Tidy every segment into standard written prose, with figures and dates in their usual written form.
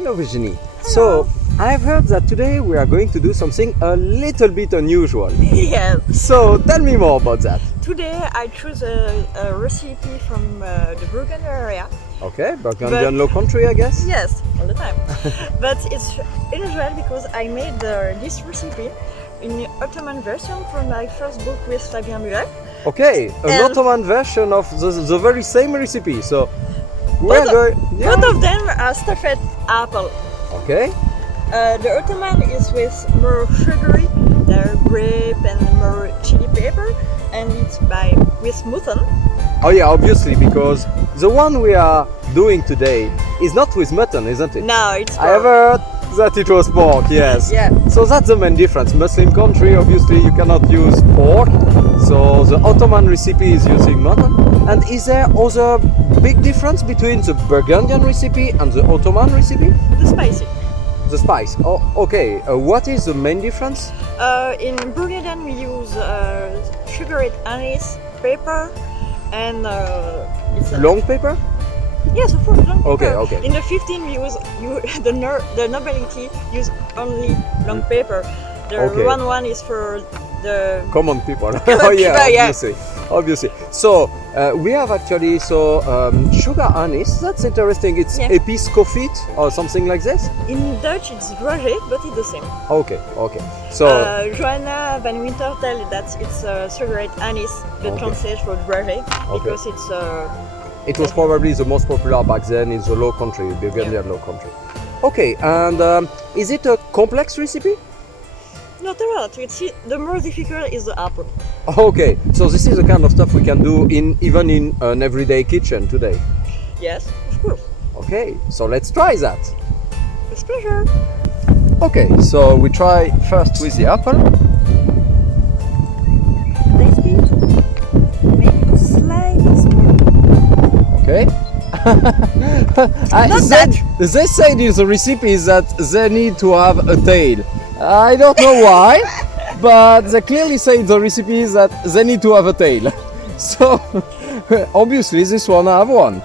Hello Virginie. Hello. So, I've heard that today we are going to do something a little bit unusual. Yes. So, tell me more about that. Today I choose a recipe from the Burgundian area. Okay, Burgundian Low Country, I guess? Yes, all the time. But it's unusual because I made this recipe in the Ottoman version from my first book with Fabien. Okay, an Ottoman version of the very same recipe. So, we're going... Yeah. Both of them are stuffed apple. Okay. The Ottoman is with more sugary, the grape and more chili pepper, and it's with mutton. Oh yeah, obviously, because the one we are doing today is not with mutton, isn't it? No, it's pork. I have heard that it was pork, yes. Yeah. So that's the main difference. Muslim country, obviously, you cannot use pork. So the Ottoman recipe is using mutton. And is there other big difference between the Burgundian recipe and the Ottoman recipe? The spicy. The spice. Oh, okay. What is the main difference? In Burgundian we use sugared anise, pepper, and it's Long pepper? Yes, of course, long Okay, pepper. okay. In the 15 we use the nobility use only long pepper. The Okay. one is for the Common people. Oh people, yeah, yeah. obviously. So we have actually sugar anise. That's interesting. It's Yeah. épiscophite or something like this. in Dutch it's dragé, but it's the same. Okay. So Johanna van Wintertel, that's it's sugared anise, the Okay. translation for dragé, because it's it was probably the most popular back then in the Low Country, Burgundian Low Country. Okay, and is it a complex recipe? not a lot. The more difficult is the apple. Okay, so this is the kind of stuff we can do even in an everyday kitchen today. Yes, of course. Okay, so let's try that. With pleasure. Okay, so we try first with the apple. Tasty. Maybe slightly small. Okay. They said in the recipes that they need to have a tail. I don't know why, but they clearly say in the recipes that they need to have a tail. So, obviously this one I have one.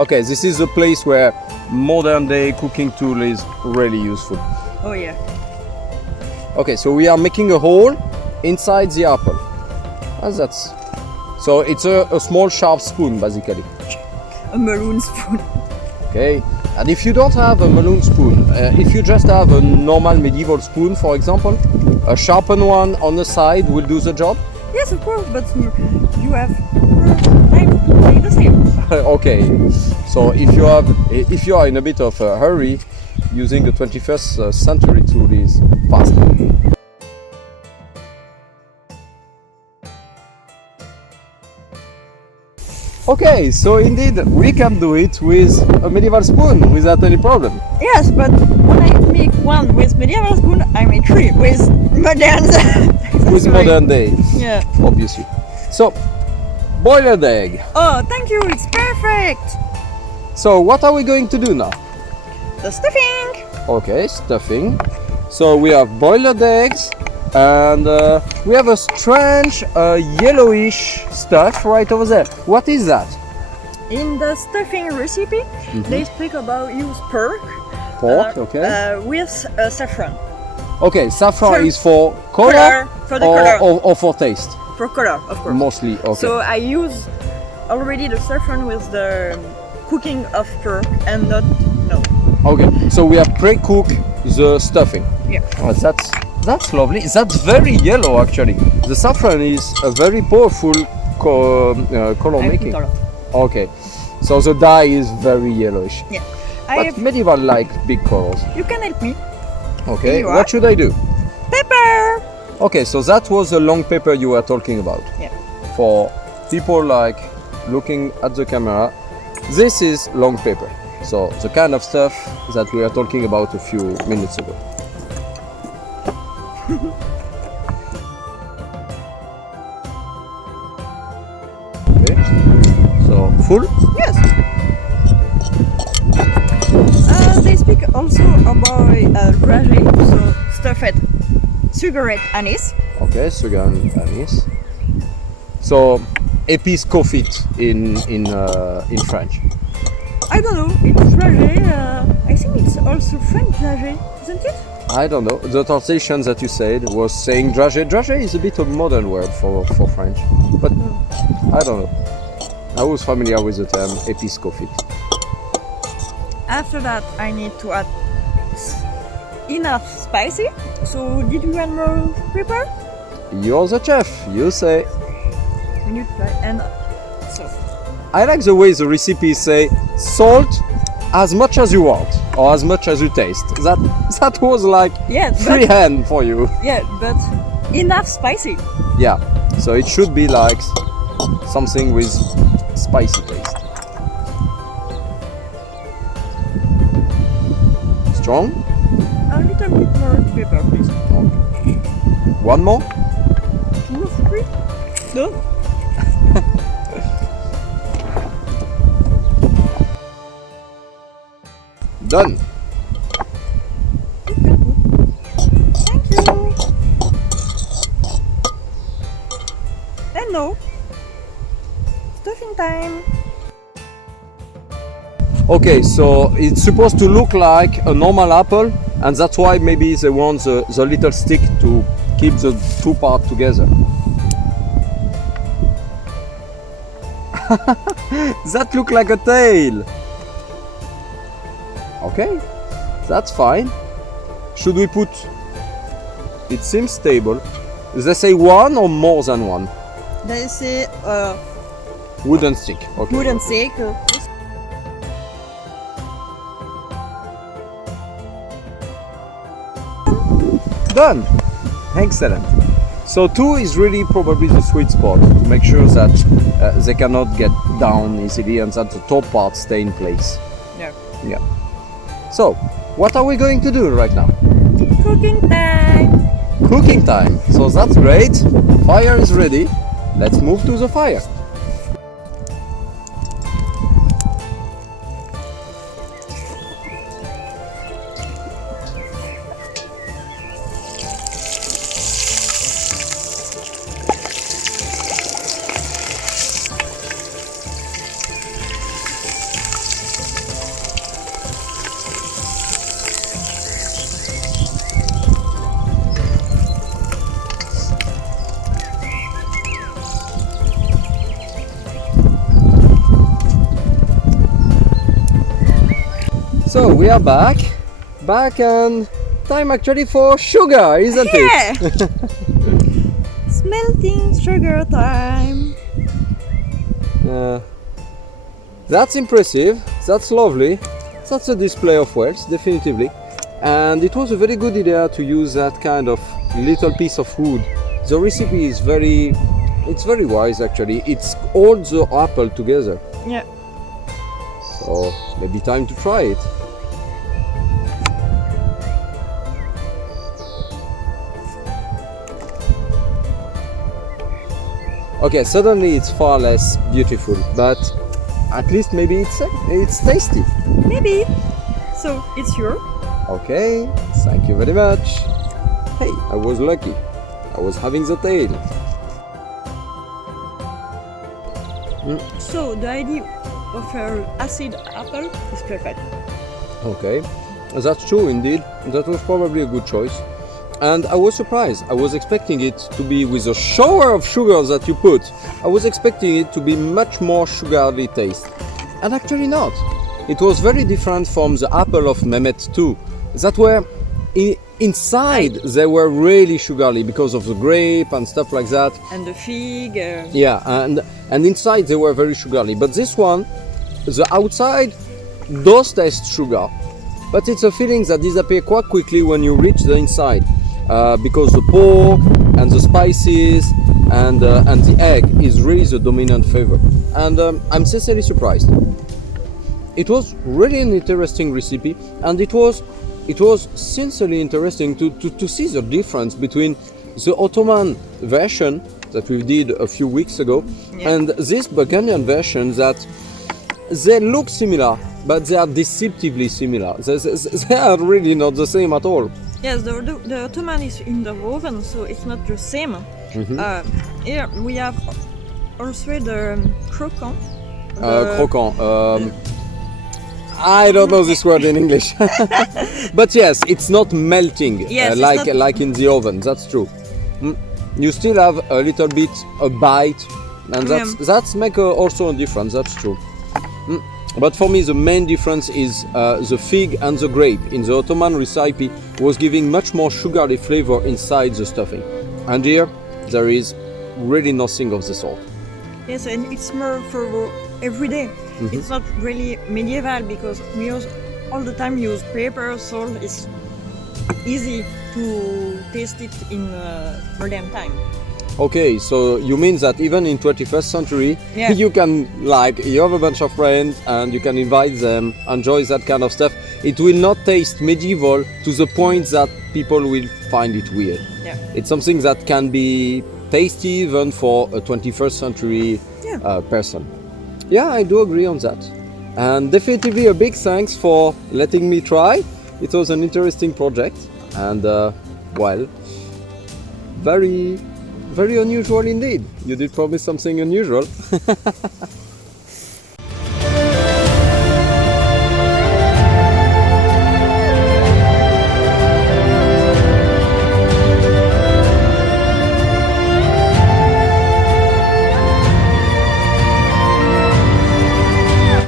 Okay, this is a place where modern day cooking tool is really useful. Oh yeah. Okay, so we are making a hole inside the apple. So it's a small sharp spoon basically. A maroon spoon. Okay, and if you don't have a maroon spoon, if you just have a normal medieval spoon, for example, a sharpened one on the side will do the job. Yes, of course, but you have time to play the same. Okay, so if you are in a bit of a hurry, using the 21st century tool is faster. Okay, so indeed we can do it with a medieval spoon without any problem. Yes, but when I make one with medieval spoon, I make three with modern. With modern day, Yeah. obviously. So, boiled egg. Oh, thank you. It's perfect. So what are we going to do now? The stuffing. Okay, stuffing. So we have boiled eggs and we have a strange yellowish stuff right over there. What is that? In the stuffing recipe, they speak about use pork. Pork, okay. With saffron. Okay, saffron For is for color, color, for the color. or for taste? For color, of course. Mostly, okay. So I use already the saffron with the cooking of pork and not no. Okay, so we have pre-cooked the stuffing. Yeah. Oh, that's lovely. That's very yellow actually. The saffron is a very powerful color making. Color. Okay, so the dye is very yellowish. Yeah. But medieval like big colors. You can help me. Okay, Here you are. what should I do? Pepper. Okay, so that was the long pepper you were talking about. Yeah. For people like looking at the camera, this is long pepper. So the kind of stuff that we were talking about a few minutes ago. Okay, so full? Yes. They speak also about dragé, so stuffed sugared anise. Okay, sugar and anise. So épiscophite in French. I don't know, it's dragé. I think it's also French dragé, isn't it? I don't know. The translation that you said was saying dragé. Dragé is a bit of a modern word for French, but I don't know. I was familiar with the term épiscophite. After that, I need to add enough spicy. So, did you want more pepper? You're the chef, you say. We need to and so. I like the way the recipe say salt as much as you want or as much as you taste. That was like freehand for you. Yeah, but enough spicy. Yeah, so it should be like something with spicy taste. Strong? A little bit more pepper, please. Okay. One more? 2 or 3? No? Done. Thank you. And now, stuffing time. Okay, so it's supposed to look like a normal apple, and that's why maybe they want the little stick to keep the two parts together. That look like a tail. Okay, that's fine. Should we put... It seems stable. They say one or more than one? They say Wooden stick. Okay. wooden stick. Done. Excellent. So 2 is really probably the sweet spot to make sure that they cannot get down easily and that the top part stay in place. Yeah. Yeah. So, what are we going to do right now? Cooking time. Cooking time. So that's great. Fire is ready. Let's move to the fire. So we are back and time actually for sugar, isn't it? Smelting sugar time. That's impressive, that's lovely, that's a display of wealth, definitively. And it was a very good idea to use that kind of little piece of wood. The recipe is very wise actually, it's all the apple together. Yeah. So maybe time to try it. Okay, suddenly it's far less beautiful, but at least maybe it's tasty. Maybe. So it's your. Okay, thank you very much. Hey, I was lucky. I was having the tail. So the idea of an acid apple is perfect. Okay, that's true indeed. That was probably a good choice. And I was surprised. I was expecting it to be with a shower of sugar that you put. I was expecting it to be much more sugary taste. And actually not. It was very different from the apple of Mehmed II. That were inside they were really sugary because of the grape and stuff like that. And the fig. Yeah, and inside they were very sugary. But this one, the outside does taste sugar, but it's a feeling that disappears quite quickly when you reach the inside. Because the pork and the spices and the egg is really the dominant flavor, and I'm sincerely surprised. It was really an interesting recipe, and it was sincerely interesting to see the difference between the Ottoman version that we did a few weeks ago and this Burgundian version that they look similar, but they are deceptively similar. They are really not the same at all. Yes, the Ottoman is in the oven, so it's not the same. Here we have also the croquant. I don't know this word in English. But yes, it's not melting Yes, like in the oven, that's true. You still have a little bit a bite, and that's make also a difference, that's true. But for me the main difference is the fig and the grape. In the Ottoman recipe was giving much more sugary flavor inside the stuffing. And here there is really nothing of the salt. Yes, and it's more for every day. It's not really medieval because we all the time use pepper, salt. It's easy to taste it in modern time. Okay, so you mean that even in 21st century, you can, like, you have a bunch of friends and you can invite them, enjoy that kind of stuff. It will not taste medieval to the point that people will find it weird. Yeah. It's something that can be tasty even for a 21st century person. Yeah, I do agree on that. And definitely a big thanks for letting me try. It was an interesting project and, well, very unusual indeed. You did promise something unusual.